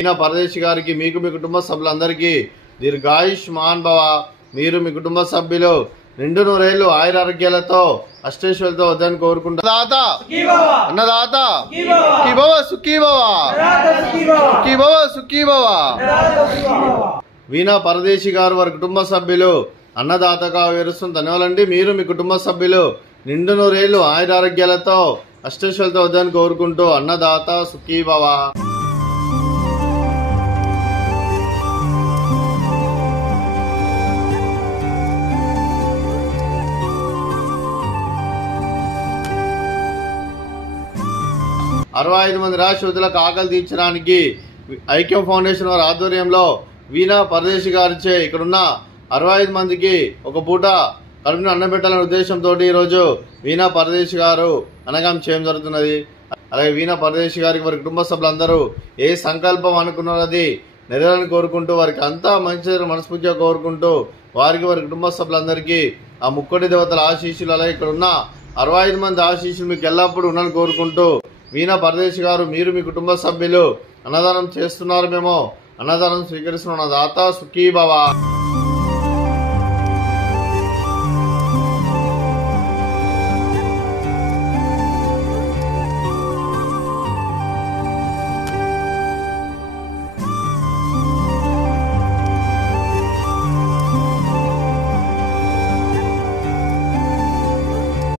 వీణా పరదేశి గారికి మీకు మీ కుటుంబ సభ్యులందరికీ దీర్ఘాయుష్మాన్ భవ. మీరు మీ కుటుంబ సభ్యులు నిండు నూరేళ్లు ఆయురారోగ్యాలతో అష్టైశ్వర్యాలతో వద్దని కోరుకుంటారు. అన్నదాత సుఖీ భవ సుఖీ భవ సుఖీ భవ సుఖీ భవ. వీణా పరదేశి గారు వారి కుటుంబ సభ్యులు అన్నదాతగా వివరిస్తున్న ధన్యవాదాలండి. మీరు మీ కుటుంబ సభ్యులు నిండు నూరేళ్లు ఆయురారోగ్యాలతో అష్టైశ్వర్యాలతో వద్దని కోరుకుంటూ అన్నదాత సుఖీ భవ. అరవై మంది రాష్ట్రపతులకు ఆకలి తీర్చడానికి ఐక్యం ఫౌండేషన్ వారి ఆధ్వర్యంలో వీణా పరదేశి గారిచే ఇక్కడున్న 65 మందికి ఒక పూట కడుపుని అన్నం పెట్టాలనే ఉద్దేశంతో ఈరోజు వీణా పరదేశి గారు అనగాం చేయడం జరుగుతున్నది. అలాగే వీణా పరదేశి గారికి వారి కుటుంబ సభ్యులందరూ ఏ సంకల్పం అనుకున్నది నెరవేరాలని కోరుకుంటూ వారికి అంతా మంచి మనస్ఫూర్తిగా కోరుకుంటూ వారికి వారి కుటుంబ సభ్యులందరికీ ఆ ముక్కోటి దేవతల ఆశీస్సులు అలాగే ఇక్కడ ఉన్న 65 మంది ఆశీస్సులు మీకు ఎల్లప్పుడూ ఉన్నాలని కోరుకుంటూ వీణా పరదేశి గారు మీరు మీ కుటుంబ సభ్యులు అన్నదానం చేస్తున్నారు, మేము అన్నదానం స్వీకరిస్తున్నాం. అన్నదాత సుఖీ భవ.